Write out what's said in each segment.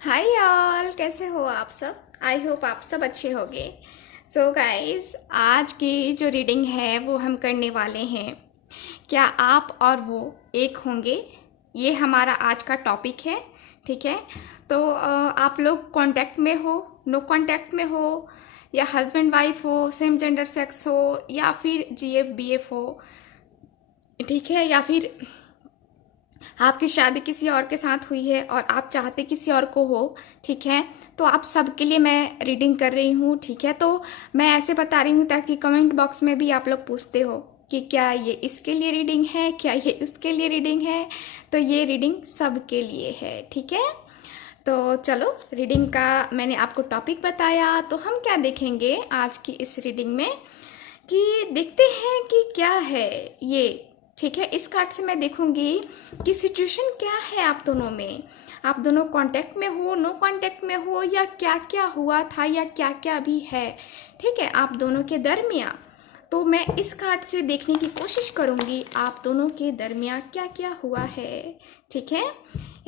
Hi all, कैसे हो आप सब। आई होप आप सब अच्छे होंगे। सो गाइस, आज की जो रीडिंग है वो हम करने वाले हैं, क्या आप और वो एक होंगे। ये हमारा आज का टॉपिक है। ठीक है, तो आप लोग कांटेक्ट में हो, नो कांटेक्ट में हो, या हस्बैंड वाइफ हो, सेम जेंडर सेक्स हो, या फिर जीएफ बीएफ हो, ठीक है, या फिर आपकी शादी किसी और के साथ हुई है और आप चाहते किसी और को हो। ठीक है, तो आप सबके लिए मैं रीडिंग कर रही हूँ। ठीक है, तो मैं ऐसे बता रही हूँ ताकि कमेंट बॉक्स में भी आप लोग पूछते हो कि क्या ये इसके लिए रीडिंग है, क्या ये उसके लिए रीडिंग है। तो ये रीडिंग सबके लिए है। ठीक है, तो चलो, रीडिंग का मैंने आपको टॉपिक बताया, तो हम क्या देखेंगे आज की इस रीडिंग में कि देखते हैं कि क्या है ये। ठीक है, इस कार्ड से मैं देखूंगी कि सिचुएशन क्या है आप दोनों में। आप दोनों कांटेक्ट में हो, नो कांटेक्ट में हो, या क्या क्या हुआ था या क्या क्या अभी है। ठीक है, आप दोनों के दरमियाँ। तो मैं इस कार्ड से देखने की कोशिश करूंगी आप दोनों के दरमियाँ क्या क्या हुआ है। ठीक है,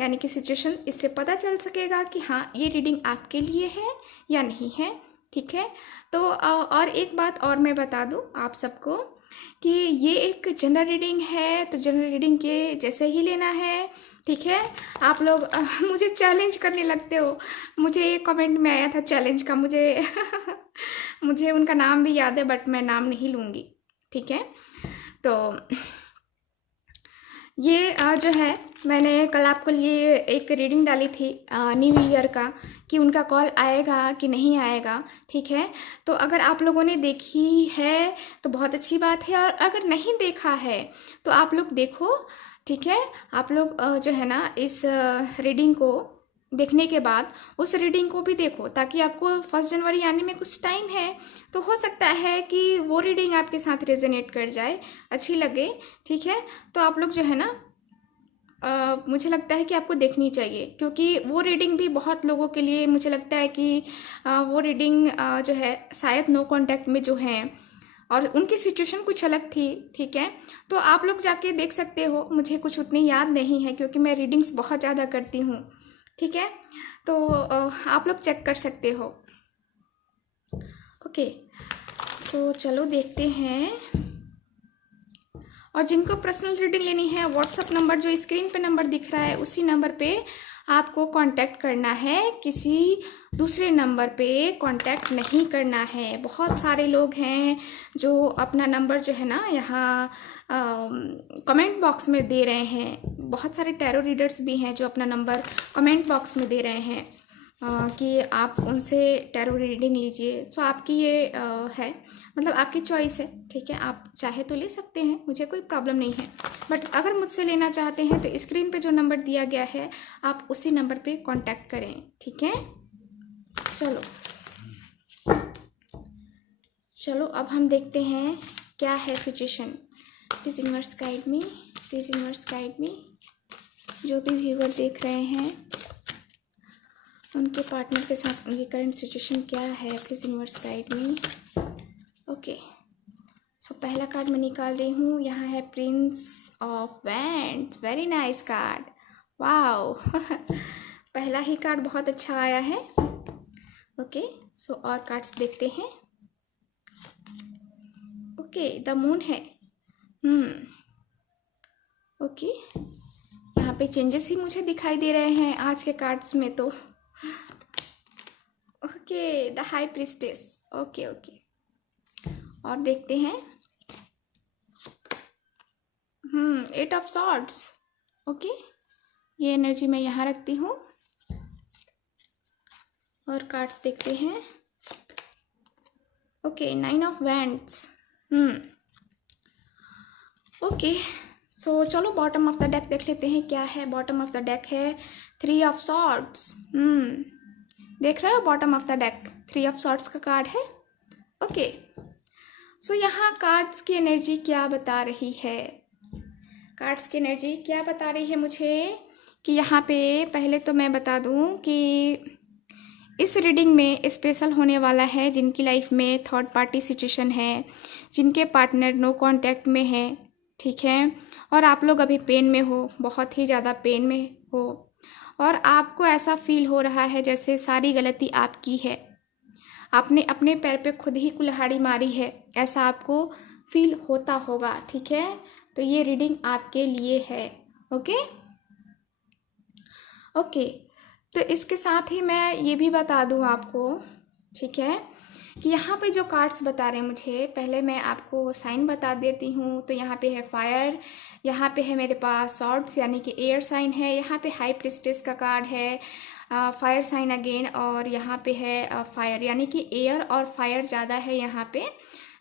यानी कि सिचुएशन, इससे पता चल सकेगा कि हाँ, ये रीडिंग आपके लिए है या नहीं है। ठीक है, तो और एक बात और मैं बता दूं आप सबको कि ये एक जनरल रीडिंग है, तो जनरल रीडिंग के जैसे ही लेना है। ठीक है, आप लोग मुझे चैलेंज करने लगते हो। मुझे एक कमेंट में आया था चैलेंज का, मुझे मुझे उनका नाम भी याद है बट मैं नाम नहीं लूँगी। ठीक है, तो ये जो है, मैंने कल आपको लिए एक रीडिंग डाली थी न्यू ईयर का, कि उनका कॉल आएगा कि नहीं आएगा। ठीक है, तो अगर आप लोगों ने देखी है तो बहुत अच्छी बात है, और अगर नहीं देखा है तो आप लोग देखो। ठीक है, आप लोग जो है ना, इस रीडिंग को देखने के बाद उस रीडिंग को भी देखो, ताकि आपको 1 जनवरी आने में कुछ टाइम है, तो हो सकता है कि वो रीडिंग आपके साथ रेजोनेट कर जाए, अच्छी लगे। ठीक है, तो आप लोग जो है ना, मुझे लगता है कि आपको देखनी चाहिए, क्योंकि वो रीडिंग भी बहुत लोगों के लिए, मुझे लगता है कि वो रीडिंग जो है शायद नो कांटेक्ट में जो हैं, और उनकी सिचुएशन कुछ अलग थी। ठीक है, तो आप लोग जाके देख सकते हो। मुझे कुछ उतनी याद नहीं है क्योंकि मैं रीडिंग्स बहुत ज़्यादा करती हूँ। ठीक है, तो आप लोग चेक कर सकते हो। ओके, सो चलो देखते हैं। और जिनको पर्सनल रीडिंग लेनी है, व्हाट्सअप नंबर जो स्क्रीन पे नंबर दिख रहा है, उसी नंबर पे आपको कांटेक्ट करना है, किसी दूसरे नंबर पे कांटेक्ट नहीं करना है। बहुत सारे लोग हैं जो अपना नंबर जो है ना, यहाँ कमेंट बॉक्स में दे रहे हैं। बहुत सारे टैरो रीडर्स भी हैं जो अपना नंबर कमेंट बॉक्स में दे रहे हैं कि आप उनसे टैरो रीडिंग लीजिए। सो आपकी ये है, मतलब आपकी चॉइस है। ठीक है, आप चाहे तो ले सकते हैं, मुझे कोई प्रॉब्लम नहीं है। बट अगर मुझसे लेना चाहते हैं तो स्क्रीन पे जो नंबर दिया गया है, आप उसी नंबर पे कांटेक्ट करें। ठीक है, चलो चलो, अब हम देखते हैं क्या है situation. Please universe guide me, please universe guide मी। जो भी व्यूअर देख रहे हैं, उनके पार्टनर के साथ उनकी करंट सिचुएशन क्या है, please universe guide me. Okay, so पहला कार्ड मैं निकाल रही हूँ। यहाँ है prince of wands, very nice card, wow. पहला ही कार्ड बहुत अच्छा आया है। ओके, सो और कार्ड्स देखते हैं। ओके, द मून है। ओके, यहाँ पे चेंजेस ही मुझे दिखाई दे रहे हैं आज के कार्ड्स में तो। Okay, the high priestess. Okay okay, और देखते हैं। 8 ऑफ सॉर्ड्स। ओके, ये एनर्जी मैं यहाँ रखती हूँ, और कार्ड्स देखते हैं। Okay, 9 of wands. ओके, सो चलो बॉटम ऑफ द डेक देख लेते हैं क्या है। बॉटम ऑफ द डेक है 3 ऑफ सॉर्ड्स। देख रहे हो, bottom of the deck 3 of swords का कार्ड है। ओके, सो यहाँ कार्ड्स की एनर्जी क्या बता रही है। कार्ड्स की एनर्जी क्या बता रही है मुझे, कि यहाँ पे पहले तो मैं बता दूँ कि इस रीडिंग में स्पेशल होने वाला है जिनकी लाइफ में थर्ड पार्टी सिचुएशन है, जिनके पार्टनर नो कांटेक्ट में है। ठीक है, और आप लोग अभी पेन में हो, बहुत ही ज़्यादा पेन में हो, और आपको ऐसा फील हो रहा है जैसे सारी गलती आपकी है, आपने अपने पैर पे खुद ही कुल्हाड़ी मारी है, ऐसा आपको फील होता होगा। ठीक है, तो ये रीडिंग आपके लिए है। ओके ओके, तो इसके साथ ही मैं ये भी बता दूँ आपको, ठीक है, कि यहाँ पे जो कार्ड्स बता रहे हैं मुझे, पहले मैं आपको साइन बता देती हूँ। तो यहाँ पे है फायर, यहाँ पे है मेरे पास सॉर्ड्स यानी कि एयर साइन है, यहाँ पे हाई प्रिस्टेस का कार्ड है, फायर साइन अगेन, और यहाँ पे है फायर यानी कि एयर और फायर ज़्यादा है यहाँ पे।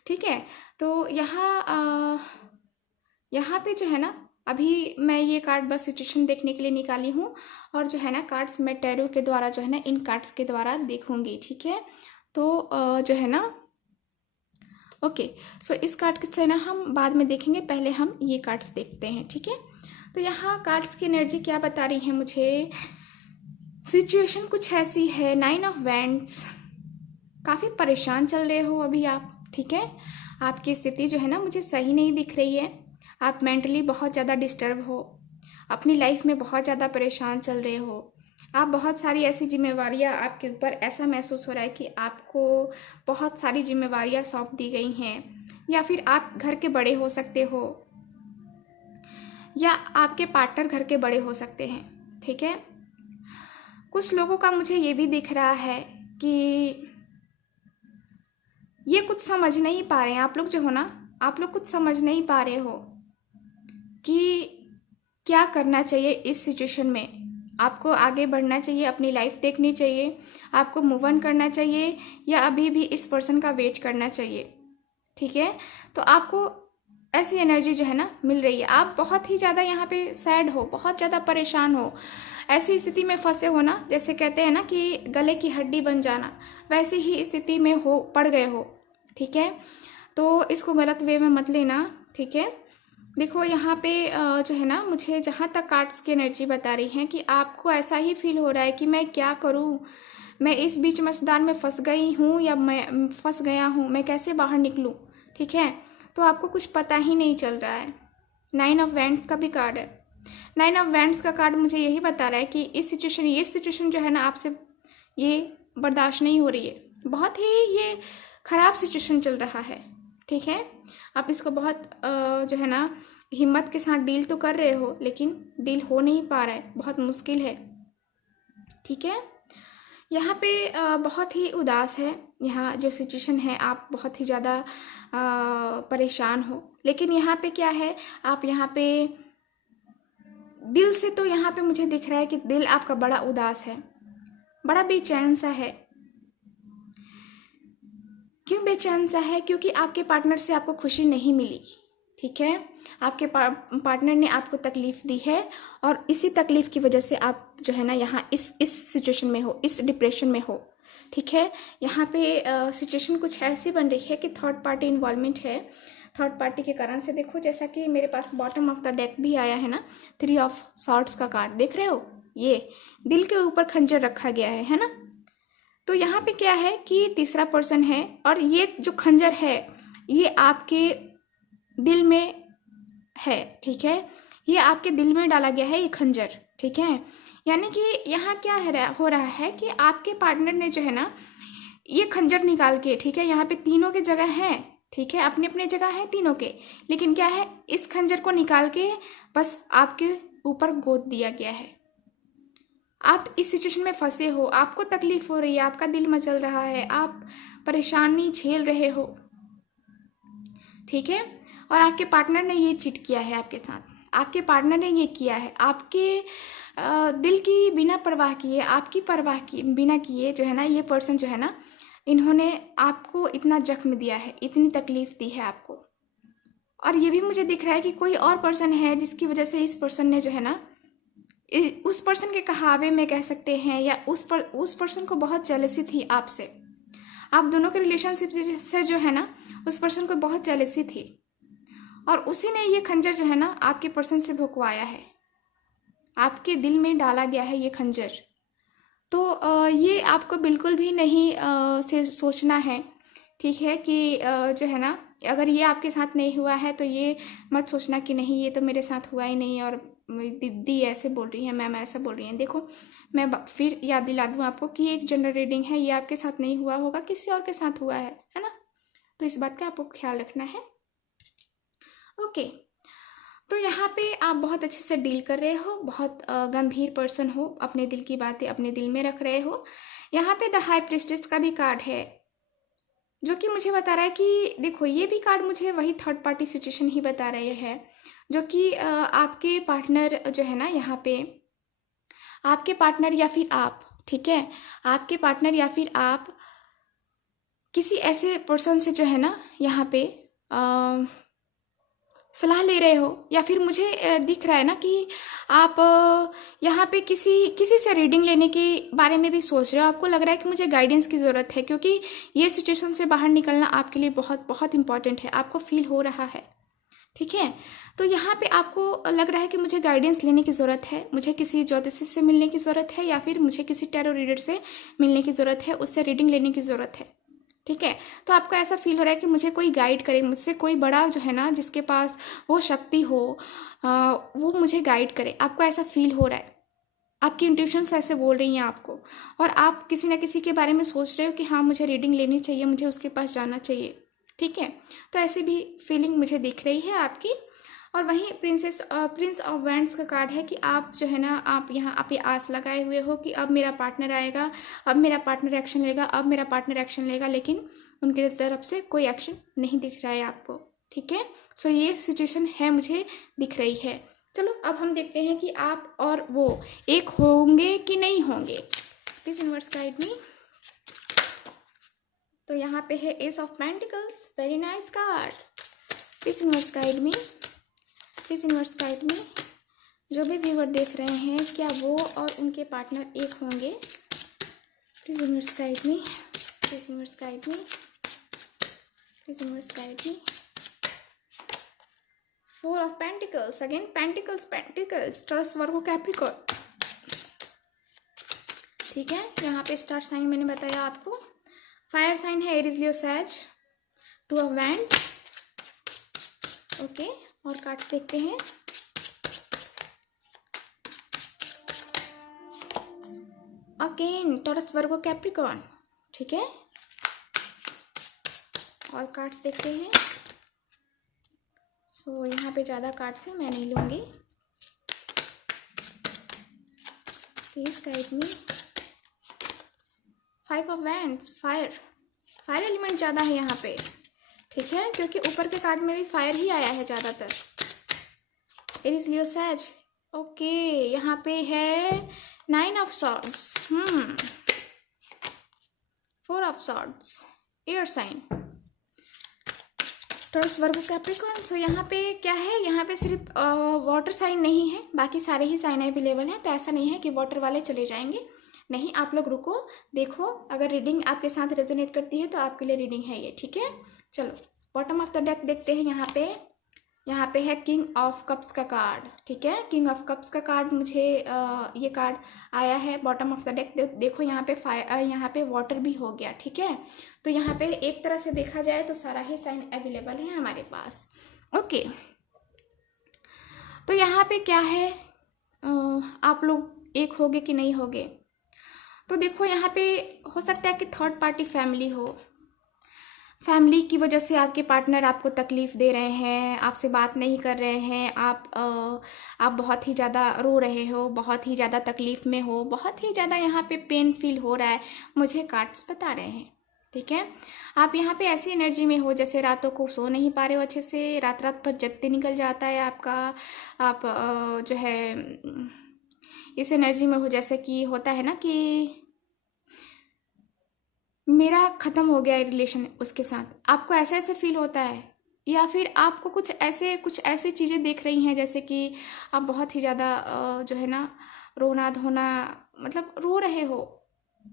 ठीक है, तो यहाँ पे जो है ना, अभी मैं ये कार्ड बस सिचुएशन देखने के लिए निकाली हूँ, और जो है ना कार्ड्स मैं टैरो के द्वारा जो है ना इन कार्ड्स के द्वारा देखूँगी। ठीक है, तो जो है ना ओके, सो इस कार्ड से ना हम बाद में देखेंगे, पहले हम ये कार्ड्स देखते हैं। ठीक है, तो यहाँ कार्ड्स की एनर्जी क्या बता रही है मुझे, सिचुएशन कुछ ऐसी है, 9 ऑफ वैंड्स, काफ़ी परेशान चल रहे हो अभी आप। ठीक है, आपकी स्थिति जो है ना मुझे सही नहीं दिख रही है, आप मेंटली बहुत ज़्यादा डिस्टर्ब हो, अपनी लाइफ में बहुत ज़्यादा परेशान चल रहे हो, आप बहुत सारी ऐसी जिम्मेवारियां आपके ऊपर, ऐसा महसूस हो रहा है कि आपको बहुत सारी जिम्मेवारियां सौंप दी गई हैं, या फिर आप घर के बड़े हो सकते हो, या आपके पार्टनर घर के बड़े हो सकते हैं। ठीक है, कुछ लोगों का मुझे ये भी दिख रहा है कि ये कुछ समझ नहीं पा रहे हैं, आप लोग जो हो ना, आप लोग कुछ समझ नहीं पा रहे हो कि क्या करना चाहिए इस सिचुएशन में। आपको आगे बढ़ना चाहिए, अपनी लाइफ देखनी चाहिए, आपको मूव ऑन करना चाहिए, या अभी भी इस पर्सन का वेट करना चाहिए। ठीक है, तो आपको ऐसी एनर्जी जो है ना मिल रही है, आप बहुत ही ज़्यादा यहाँ पे सैड हो, बहुत ज़्यादा परेशान हो, ऐसी स्थिति में फंसे हो ना, जैसे कहते हैं ना कि गले की हड्डी बन जाना, वैसी ही स्थिति में हो, पड़ गए हो। ठीक है, तो इसको गलत वे में मत लेना। ठीक है, देखो यहाँ पे जो है ना, मुझे जहाँ तक कार्ड्स की एनर्जी बता रही हैं कि आपको ऐसा ही फील हो रहा है कि मैं क्या करूँ, मैं इस बीच मझधार में फंस गई हूँ, या मैं फंस गया हूँ, मैं कैसे बाहर निकलूँ। ठीक है, तो आपको कुछ पता ही नहीं चल रहा है। 9 ऑफ वैंड्स का भी कार्ड है, 9 ऑफ वैंड्स का कार्ड मुझे यही बता रहा है कि ये सिचुएशन जो है ना आपसे ये बर्दाश्त नहीं हो रही है, बहुत ही ये ख़राब सिचुएशन चल रहा है। ठीक है, आप इसको बहुत जो है ना हिम्मत के साथ डील तो कर रहे हो, लेकिन डील हो नहीं पा रहा है, बहुत मुश्किल है। ठीक है, यहाँ पे बहुत ही उदास है, यहाँ जो सिचुएशन है आप बहुत ही ज़्यादा परेशान हो, लेकिन यहाँ पे क्या है, आप यहाँ पे दिल से, तो यहाँ पे मुझे दिख रहा है कि दिल आपका बड़ा उदास है, बड़ा बेचैन सा है। क्यों बेचैन सा है, क्योंकि आपके पार्टनर से आपको खुशी नहीं मिली। ठीक है, आपके पार्टनर ने आपको तकलीफ़ दी है, और इसी तकलीफ़ की वजह से आप जो है ना यहाँ इस सिचुएशन में हो, इस डिप्रेशन में हो। ठीक है, यहाँ पे सिचुएशन कुछ ऐसी बन रही है कि थर्ड पार्टी इन्वॉल्वमेंट है, थर्ड पार्टी के कारण से। देखो जैसा कि मेरे पास बॉटम ऑफ द डेक भी आया है ना, 3 ऑफ सॉर्ड्स का कार्ड देख रहे हो, ये दिल के ऊपर खंजर रखा गया है ना। तो यहाँ पे क्या है कि तीसरा पर्सन है, और ये जो खंजर है ये आपके दिल में है। ठीक है, ये आपके दिल में डाला गया है ये खंजर। ठीक है, यानी कि यहाँ क्या हो रहा है कि आपके पार्टनर ने जो है ना ये खंजर निकाल के, ठीक है, यहाँ पे तीनों के जगह है, ठीक है, अपने अपने जगह है तीनों के, लेकिन क्या है, इस खंजर को निकाल के बस आपके ऊपर गोद दिया गया है। आप इस सिचुएशन में फंसे हो, आपको तकलीफ हो रही है, आपका दिल मचल रहा है, आप परेशानी झेल रहे हो। ठीक है, और आपके पार्टनर ने ये चीट किया है आपके साथ, आपके पार्टनर ने ये किया है, आपके दिल की बिना परवाह किए, आपकी परवाह की बिना किए जो है ना, ये पर्सन जो है ना, इन्होंने आपको इतना जख्म दिया है, इतनी तकलीफ दी है आपको। और ये भी मुझे दिख रहा है कि कोई और पर्सन है जिसकी वजह से इस पर्सन ने जो है ना, उस पर्सन के कहावे में कह सकते हैं, या उस पर्सन को बहुत जेलसी थी आपसे। आप दोनों के रिलेशनशिप से जो है ना, उस पर्सन को बहुत जेलसी थी, और उसी ने ये खंजर जो है ना आपके पर्सन से भुकवाया है, आपके दिल में डाला गया है ये खंजर। तो ये आपको बिल्कुल भी नहीं से सोचना है। ठीक है, कि जो है ना, अगर ये आपके साथ नहीं हुआ है तो ये मत सोचना कि नहीं ये तो मेरे साथ हुआ ही नहीं और मेरी दीदी ऐसे बोल रही हैं, मैम ऐसा बोल रही हैं। देखो मैं फिर याद दिला दूँ आपको कि एक जनरल रीडिंग है, ये आपके साथ नहीं हुआ होगा, किसी और के साथ हुआ है ना। तो इस बात का आपको ख्याल रखना है। ओके, तो यहाँ पे आप बहुत अच्छे से डील कर रहे हो, बहुत गंभीर पर्सन हो, अपने दिल की बातें अपने दिल में रख रहे हो। यहाँ पे द हाई प्रिस्टेस का भी कार्ड है, जो कि मुझे बता रहा है कि देखो ये भी कार्ड मुझे वही थर्ड पार्टी सिचुएशन ही बता रहे हैं, जो कि आपके पार्टनर जो है ना, यहाँ पे आपके पार्टनर या फिर आप, ठीक है, आपके पार्टनर या फिर आप किसी ऐसे पर्सन से जो है ना यहाँ पे सलाह ले रहे हो, या फिर मुझे दिख रहा है ना कि आप यहाँ पे किसी से रीडिंग लेने के बारे में भी सोच रहे हो। आपको लग रहा है कि मुझे गाइडेंस की ज़रूरत है, क्योंकि ये सिचुएशन से बाहर निकलना आपके लिए बहुत बहुत इंपॉर्टेंट है, आपको फील हो रहा है, ठीक है। तो यहाँ पे आपको लग रहा है कि मुझे गाइडेंस लेने की ज़रूरत है, मुझे किसी ज्योतिषी से मिलने की ज़रूरत है, या फिर मुझे किसी टैरो रीडर से मिलने की ज़रूरत है, उससे रीडिंग लेने की ज़रूरत है, ठीक है। तो आपको ऐसा फील हो रहा है कि मुझे कोई गाइड करे, मुझसे कोई बड़ा जो है ना, जिसके पास वो शक्ति हो, वो मुझे गाइड करे, आपको ऐसा फील हो रहा है। आपकी इंट्यूशंस ऐसे बोल रही हैं आपको, और आप किसी ना किसी के बारे में सोच रहे हो कि हाँ मुझे रीडिंग लेनी चाहिए, मुझे उसके पास जाना चाहिए, ठीक है। तो ऐसी भी फीलिंग मुझे दिख रही है आपकी। और वहीं प्रिंस ऑफ वैंड्स का कार्ड है कि आप जो है ना, आप यहाँ आप ये आस लगाए हुए हो कि अब मेरा पार्टनर आएगा, अब मेरा पार्टनर एक्शन लेगा, अब मेरा पार्टनर एक्शन लेगा, लेकिन उनकी तरफ से कोई एक्शन नहीं दिख रहा है आपको, ठीक है। सो ये सिचुएशन है, मुझे दिख रही है। चलो अब हम देखते हैं कि आप और वो एक होंगे कि नहीं होंगे। प्लीज यूनिवर्स गाइड मी। तो यहाँ पे है S of pentacles, very nice card. Please universe guide me, please universe guide मी। जो भी व्यूअर देख रहे हैं, क्या वो और उनके पार्टनर एक होंगे? Please universe guide me, please universe guide me, please universe guide me. Four of pentacles, again pentacles pentacles, Taurus Virgo Capricorn, ठीक है। यहाँ पे स्टार साइन मैंने बताया आपको, फायर साइन है Aries Leo Sag, two of wand, okay. और cards देखते हैं। अगेन टॉरस वर्गो कैप्रिकॉर्न, ठीक है। और कार्ड्स देखते हैं। सो यहाँ पे ज़्यादा कार्ड्स हैं, मैं नहीं लूँगी। Please guide me. Five of wands, fire element ज़्यादा है यहाँ पे, ठीक है, क्योंकि ऊपर के कार्ड में भी फायर ही आया है ज़्यादातर। एरीज लियो सैज, ओके। यहाँ पे है nine of swords, four of swords, air sign, Taurus Virgo Capricorn. So यहाँ पे क्या है, यहाँ पे सिर्फ वाटर साइन नहीं है, बाकी सारे ही साइन अवेलेबल हैं। तो ऐसा नहीं है कि वाटर वाले चले जाएंगे, नहीं, आप लोग रुको, देखो, अगर रीडिंग आपके साथ रेजोनेट करती है तो आपके लिए रीडिंग है ये, ठीक है। चलो बॉटम ऑफ द डेक देखते हैं। यहाँ पे है किंग ऑफ कप्स का कार्ड, ठीक है। किंग ऑफ कप्स का कार्ड मुझे ये कार्ड आया है बॉटम ऑफ द डेक। देखो यहाँ पे यहाँ पे वाटर भी हो गया, ठीक है। तो यहाँ पे एक तरह से देखा जाए तो सारा ही साइन अवेलेबल है हमारे पास, ओके। तो यहाँ पे क्या है, आप लोग एक होगे कि नहीं होगे? तो देखो यहाँ पे हो सकता है कि थर्ड पार्टी फैमिली हो, फैमिली की वजह से आपके पार्टनर आपको तकलीफ़ दे रहे हैं, आपसे बात नहीं कर रहे हैं, आप बहुत ही ज़्यादा रो रहे हो, बहुत ही ज़्यादा तकलीफ़ में हो, बहुत ही ज़्यादा यहाँ पे पेन फील हो रहा है, मुझे कार्ड्स बता रहे हैं, ठीक है। आप यहाँ पे ऐसी एनर्जी में हो जैसे रातों को सो नहीं पा रहे हो अच्छे से, रात भर जगते निकल जाता है आपका, आप जो है इस एनर्जी में हो जैसे कि होता है ना कि मेरा ख़त्म हो गया है रिलेशन उसके साथ, आपको ऐसे ऐसे फील होता है। या फिर आपको कुछ ऐसी चीज़ें देख रही हैं जैसे कि आप बहुत ही ज़्यादा जो है ना रोना धोना, मतलब रो रहे हो,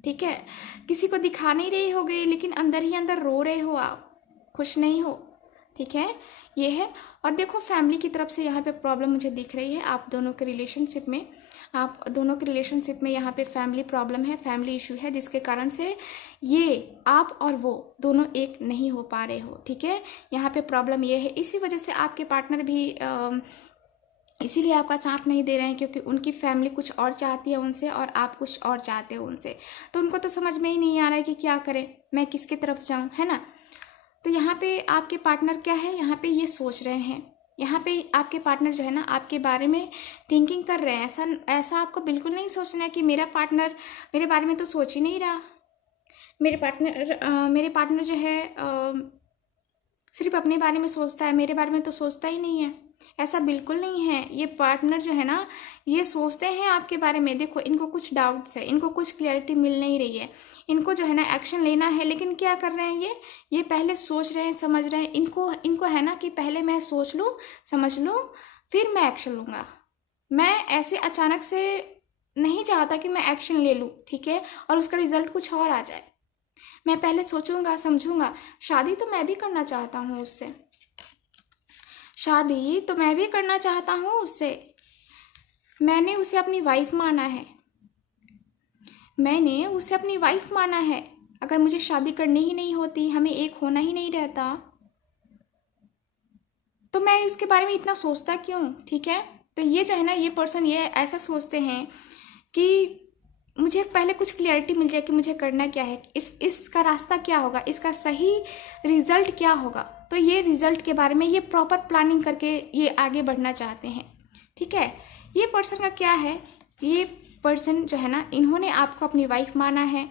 ठीक है, किसी को दिखा नहीं रहे होगे लेकिन अंदर ही अंदर रो रहे हो, आप खुश नहीं हो, ठीक है, ये है। और देखो फैमिली की तरफ से यहाँ पे प्रॉब्लम मुझे दिख रही है, आप दोनों के रिलेशनशिप में यहाँ पे फैमिली प्रॉब्लम है, फैमिली इशू है, जिसके कारण से ये आप और वो दोनों एक नहीं हो पा रहे हो, ठीक है। यहाँ पे प्रॉब्लम ये है, इसी वजह से आपके पार्टनर भी इसीलिए आपका साथ नहीं दे रहे हैं, क्योंकि उनकी फैमिली कुछ और चाहती है उनसे और आप कुछ और चाहते हो उनसे। तो उनको तो समझ में ही नहीं आ रहा है कि क्या करें, मैं किसकी तरफ जाऊं, है ना। तो यहाँ पे आपके पार्टनर क्या है, यहाँ पे ये सोच रहे हैं, यहाँ पे आपके पार्टनर जो है ना आपके बारे में थिंकिंग कर रहे हैं। ऐसा ऐसा आपको बिल्कुल नहीं सोचना है कि मेरा पार्टनर मेरे बारे में तो सोच ही नहीं रहा, मेरे पार्टनर जो है सिर्फ अपने बारे में सोचता है, मेरे बारे में तो सोचता ही नहीं है। ऐसा बिल्कुल नहीं है। ये पार्टनर जो है ना ये सोचते हैं आपके बारे में। देखो, इनको कुछ डाउट्स है, इनको कुछ क्लैरिटी मिल नहीं रही है, इनको जो है ना एक्शन लेना है, लेकिन क्या कर रहे हैं ये पहले सोच रहे हैं, समझ रहे हैं। इनको है ना कि पहले मैं सोच लूँ, समझ लूँ, फिर मैं एक्शन लूँगा। मैं ऐसे अचानक से नहीं चाहता कि मैं एक्शन ले लूँ, ठीक है, और उसका रिजल्ट कुछ और आ जाए। मैं पहले सोचूंगा, समझूंगा। शादी तो मैं भी करना चाहता हूँ उससे, शादी तो मैं भी करना चाहता हूँ उससे। मैंने उसे अपनी वाइफ माना है, मैंने उसे अपनी वाइफ माना है। अगर मुझे शादी करनी ही नहीं होती, हमें एक होना ही नहीं रहता, तो मैं उसके बारे में इतना सोचता क्यों, ठीक है। तो ये जो है ना ये पर्सन ये ऐसा सोचते हैं कि मुझे पहले कुछ क्लियरिटी मिल जाए कि मुझे करना क्या है, इसका रास्ता क्या होगा, इसका सही रिजल्ट क्या होगा। तो ये रिजल्ट के बारे में ये प्रॉपर प्लानिंग करके ये आगे बढ़ना चाहते हैं, ठीक है। ये पर्सन का क्या है, ये पर्सन जो है ना इन्होंने आपको अपनी वाइफ माना है,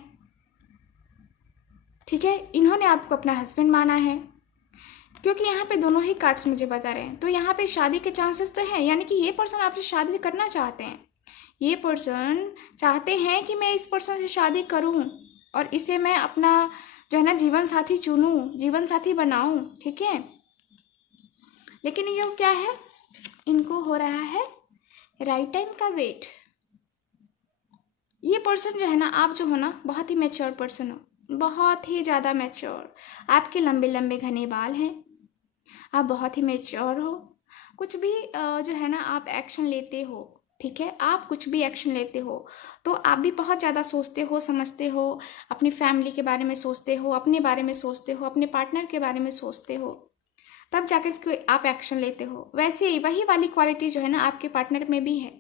ठीक है, इन्होंने आपको अपना हस्बैंड माना है, क्योंकि यहाँ पे दोनों ही कार्ड्स मुझे बता रहे हैं। तो यहाँ पे शादी के चांसेस तो हैं, यानी कि ये पर्सन आपसे शादी करना चाहते हैं। ये पर्सन चाहते हैं कि मैं इस पर्सन से शादी करूं और इसे मैं अपना जो है ना जीवन साथी चुनूं, जीवन साथी बनाऊं, ठीक है। लेकिन ये क्या है, इनको हो रहा है राइट टाइम का वेट। ये पर्सन जो है ना आप जो हो ना बहुत ही मैच्योर पर्सन हो, बहुत ही ज़्यादा मैच्योर। आपके लंबे लंबे घने बाल हैं, आप बहुत ही मैच्योर हो। कुछ भी जो है ना आप एक्शन लेते हो, ठीक है, आप कुछ भी एक्शन लेते हो तो आप भी बहुत ज़्यादा सोचते हो, समझते हो, अपनी फैमिली के बारे में सोचते हो, अपने बारे में सोचते हो, अपने पार्टनर के बारे में सोचते हो, तब जाकर आप एक्शन लेते हो। वैसे ही वही वाली क्वालिटी जो है ना आपके पार्टनर में भी है।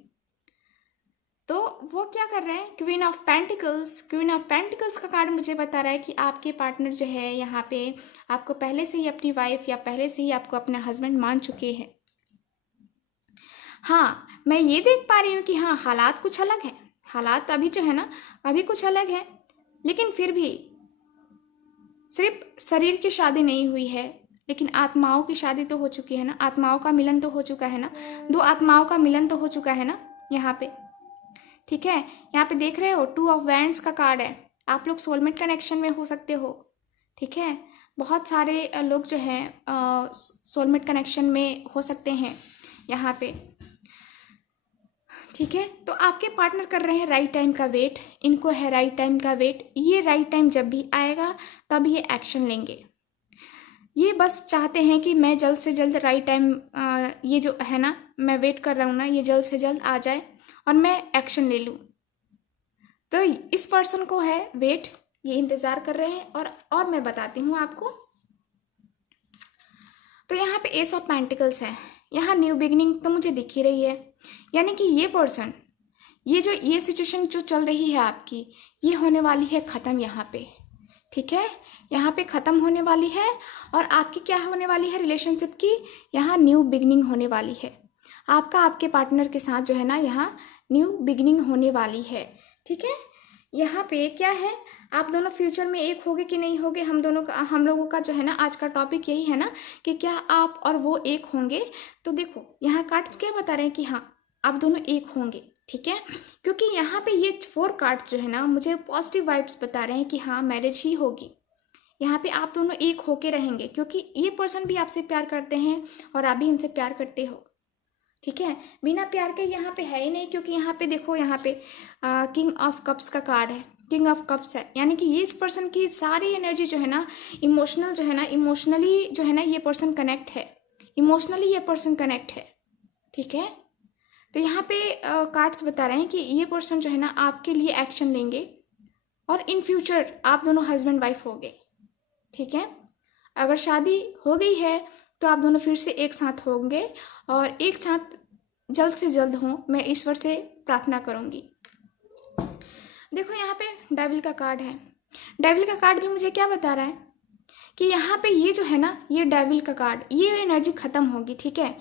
तो वो क्या कर रहे हैं, क्वीन ऑफ पेंटिकल्स का कार्ड मुझे बता रहा है कि आपके पार्टनर जो है यहाँ पे आपको पहले से ही अपनी वाइफ या पहले से ही आपको अपना हस्बैंड मान चुके हैं। हाँ, मैं ये देख पा रही हूँ कि हाँ हालात कुछ अलग है, हालात अभी जो है ना अभी कुछ अलग है, लेकिन फिर भी सिर्फ शरीर की शादी नहीं हुई है, लेकिन आत्माओं की शादी तो हो चुकी है ना, आत्माओं का मिलन तो हो चुका है ना, दो आत्माओं का मिलन तो हो चुका है ना यहाँ पे, ठीक है। यहाँ पे देख रहे हो 2 ऑफ वैंड्स का कार्ड है। आप लोग सोलमेट कनेक्शन में हो सकते हो, ठीक है। बहुत सारे लोग जो हैं सोलमेट कनेक्शन में हो सकते हैं यहाँ पे, ठीक है। तो आपके पार्टनर कर रहे हैं राइट टाइम का वेट, इनको है राइट टाइम का वेट। ये राइट टाइम जब भी आएगा तब ये एक्शन लेंगे। ये बस चाहते हैं कि मैं जल्द से जल्द राइट टाइम ये जो है ना मैं वेट कर रहा हूँ ना, ये जल्द से जल्द आ जाए और मैं एक्शन ले लूँ। तो इस पर्सन को है वेट, ये इंतज़ार कर रहे हैं। और मैं बताती हूँ आपको। तो यहाँ पे एस ऑफ पेंटिकल्स है, यहाँ न्यू बिगिनिंग तो मुझे दिख ही रही है, यानी कि ये पर्सन ये सिचुएशन जो चल रही है आपकी, ये होने वाली है ख़त्म यहाँ पे, ठीक है। यहाँ पे ख़त्म होने वाली है और आपकी क्या होने वाली है, रिलेशनशिप की यहाँ न्यू बिगिनिंग होने वाली है। आपका आपके पार्टनर के साथ जो है ना यहाँ न्यू बिगिनिंग होने वाली है, ठीक है। यहाँ पे क्या है, आप दोनों फ्यूचर में एक होगे कि नहीं होगे, हम लोगों का जो है ना आज का टॉपिक यही है ना कि क्या आप और वो एक होंगे। तो देखो यहाँ कार्ड्स क्या बता रहे हैं कि हाँ आप दोनों एक होंगे, ठीक है। क्योंकि यहाँ पे ये 4 कार्ड्स जो है ना मुझे पॉजिटिव वाइब्स बता रहे हैं कि हाँ मैरिज ही होगी। यहाँ पे आप दोनों एक होके रहेंगे, क्योंकि ये पर्सन भी आपसे प्यार करते हैं और आप भी इनसे प्यार करते हो, ठीक है। बिना प्यार के यहाँ पे है ही नहीं, क्योंकि यहाँ पे देखो यहाँ पे किंग ऑफ कप्स का कार्ड है, किंग ऑफ कप्स है, यानी कि ये इस पर्सन की सारी एनर्जी जो है ना इमोशनल जो है ना, इमोशनली जो है ना ये पर्सन कनेक्ट है, इमोशनली ये पर्सन कनेक्ट है, ठीक है। तो यहाँ पे कार्ड्स बता रहे हैं कि ये पर्सन जो है ना आपके लिए एक्शन लेंगे और इन फ्यूचर आप दोनों हस्बैंड वाइफ होंगे, ठीक है। अगर शादी हो गई है तो आप दोनों फिर से एक साथ होंगे और एक साथ जल्द से जल्द हो, मैं ईश्वर से प्रार्थना करूँगी। देखो यहाँ पे डेविल का कार्ड है। डेविल का कार्ड भी मुझे क्या बता रहा है कि यहाँ पे ये जो है ना, ये डेविल का कार्ड, ये एनर्जी ख़त्म होगी, ठीक है।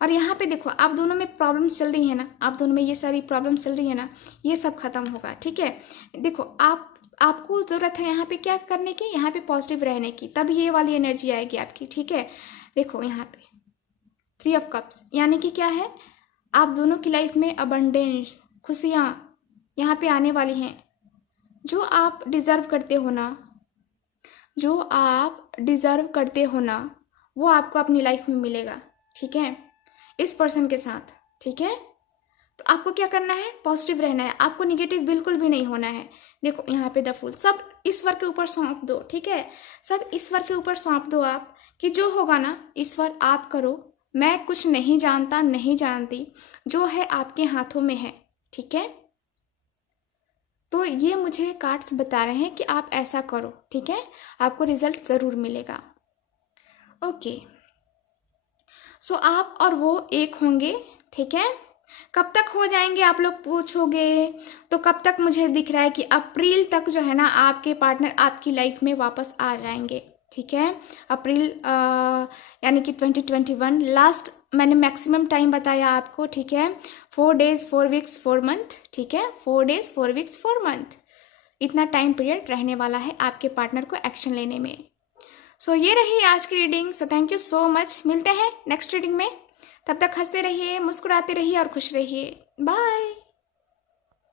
और यहाँ पे देखो आप दोनों में प्रॉब्लम्स चल रही है ना, आप दोनों में ये सारी प्रॉब्लम्स चल रही है ना, ये सब खत्म होगा, ठीक है। देखो आपको ज़रूरत है यहाँ पे क्या करने की, यहाँ पे पॉजिटिव रहने की, तब ये वाली एनर्जी आएगी आपकी, ठीक है। देखो यहाँ पे 3 ऑफ कप्स, यानी कि क्या है, आप दोनों की लाइफ में अबंडेंस, खुशियाँ यहाँ पे आने वाली हैं। जो आप डिज़र्व करते हो ना, जो आप डिज़र्व करते हो ना, वो आपको अपनी लाइफ में मिलेगा, ठीक है, इस पर्सन के साथ, ठीक है। तो आपको क्या करना है, पॉजिटिव रहना है, आपको निगेटिव बिल्कुल भी नहीं होना है। देखो यहाँ पे द फूल, सब ईश्वर के ऊपर सौंप दो, ठीक है, सब ईश्वर के ऊपर सौंप दो आप, कि जो होगा ना ईश्वर आप करो, मैं कुछ नहीं जानता नहीं जानती, जो है आपके हाथों में है, ठीक है। तो ये मुझे कार्ड्स बता रहे हैं कि आप ऐसा करो, ठीक है, आपको रिजल्ट ज़रूर मिलेगा। ओके, सो आप और वो एक होंगे, ठीक है। कब तक हो जाएंगे आप लोग पूछोगे, तो कब तक मुझे दिख रहा है कि अप्रैल तक जो है ना आपके पार्टनर आपकी लाइफ में वापस आ जाएंगे, ठीक है। अप्रैल यानी कि 2021 लास्ट मैंने मैक्सिमम टाइम बताया आपको, ठीक है। 4 days 4 weeks 4 month, ठीक है, 4 days 4 weeks 4 month, इतना टाइम पीरियड रहने वाला है आपके पार्टनर को एक्शन लेने में। सो ये रही आज की reading. So thank you so much, मिलते हैं नेक्स्ट रीडिंग में, तब तक हंसते रहिए, मुस्कुराते रहिए और खुश रहिए। बाय।